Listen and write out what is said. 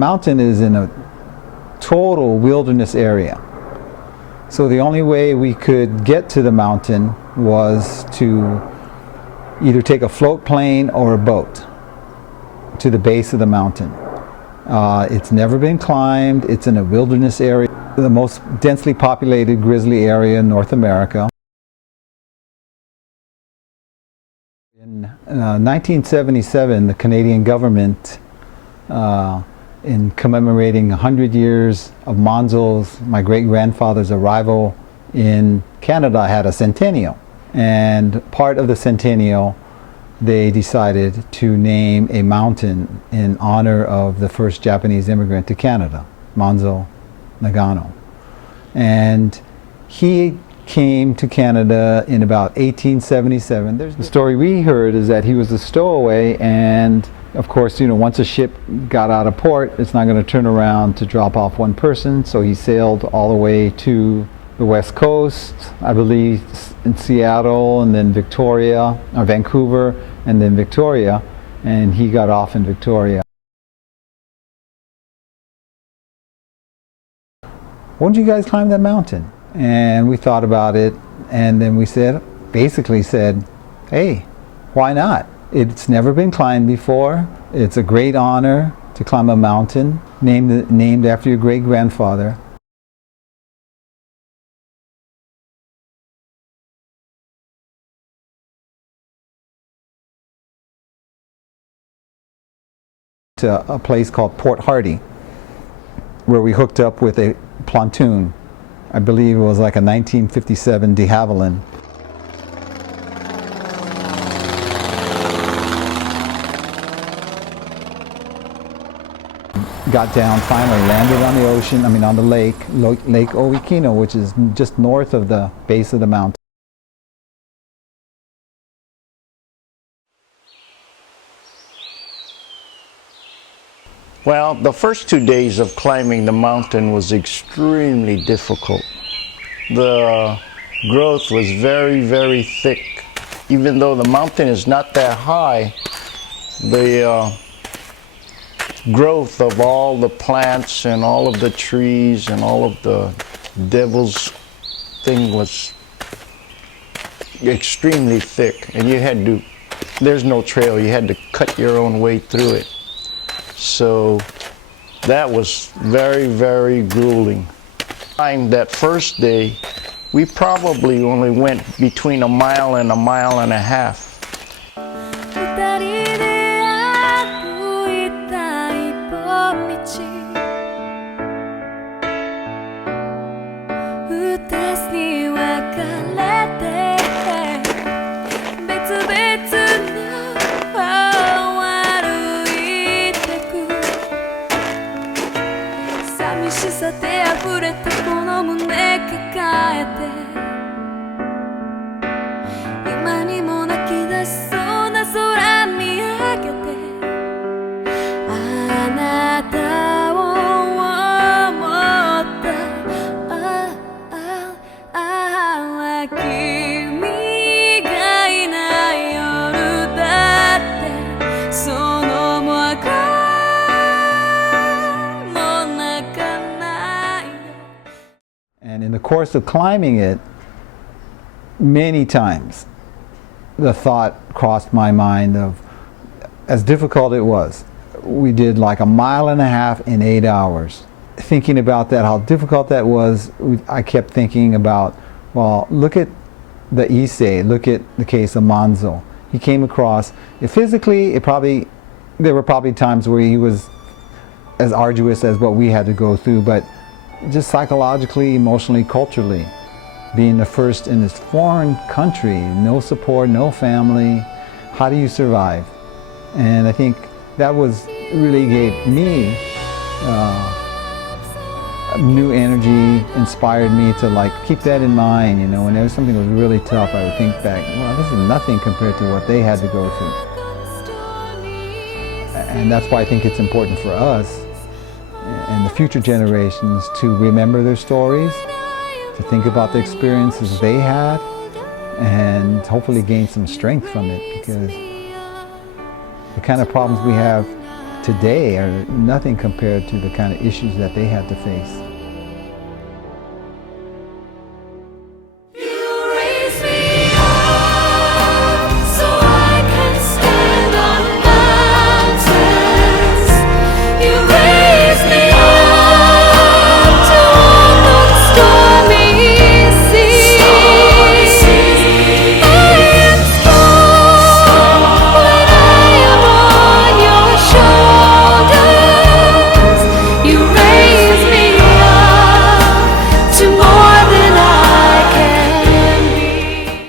Mountain is in a total wilderness area. So the only way we could get to the mountain was to either take a float plane or a boat to the base of the mountain. It's never been climbed. It's in a wilderness area, the most densely populated grizzly area in North America. In 1977, the Canadian government, in commemorating 100 years of Manzo's, my great-grandfather's arrival in Canada, had a centennial. And part of the centennial, they decided to name a mountain in honor of the first Japanese immigrant to Canada, Manzo Nagano. And he came to Canada in about 1877. The story we heard is that he was a stowaway, and of course, you know, once a ship got out of port, it's not going to turn around to drop off one person, so he sailed all the way to the West Coast, I believe in Seattle, and then Victoria, or Vancouver, and then Victoria, and he got off in Victoria. Why don't you guys climb that mountain? And we thought about it, and then we basically said, hey, why not? It's never been climbed before. It's a great honor to climb a mountain named after your great-grandfather. To a place called Port Hardy, where we hooked up with a pontoon. I believe it was like a 1957 de Havilland. Got down, finally landed on the ocean, on the lake Owikino, which is just north of the base of the mountain. Well, the first 2 days of climbing the mountain was extremely difficult. The growth was very, very thick. Even though the mountain is not that high, the growth of all the plants and all of the trees and all of the devil's thing was extremely thick, and there's no trail, you had to cut your own way through it. So that was very, very grueling. That first day, we probably only went between a mile and a half. And in the course of climbing it, many times the thought crossed my mind of, as difficult it was, we did like a mile and a half in 8 hours. Thinking about that, how difficult that was, I kept thinking about, well, look at the Issei, look at the case of Manzo. He came across, physically, there were probably times where he was as arduous as what we had to go through, but just psychologically, emotionally, culturally, being the first in this foreign country, no support, no family, how do you survive? And I think that really gave me new energy, inspired me to keep that in mind, whenever something was really tough, I would think back, well, this is nothing compared to what they had to go through. And that's why I think it's important for us and the future generations to remember their stories, to think about the experiences they had, and hopefully gain some strength from it, because the kind of problems we have today are nothing compared to the kind of issues that they had to face.